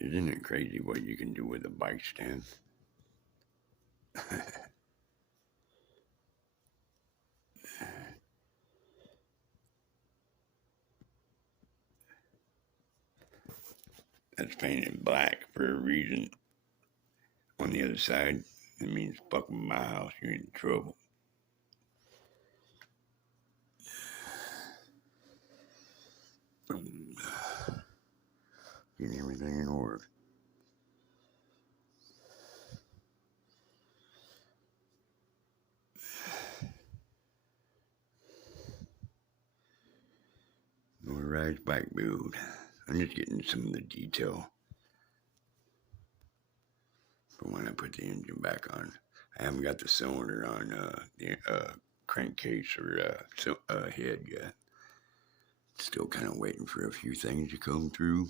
Isn't it crazy what you can do with a bike stand? That's painted black for a reason. On the other side, it means fuck with my house, you're in trouble. Getting everything in order. Motorized bike build. I'm just getting some of the detail for when I put the engine back on. I haven't got the cylinder on the crankcase or head yet. Still kind of waiting for a few things to come through.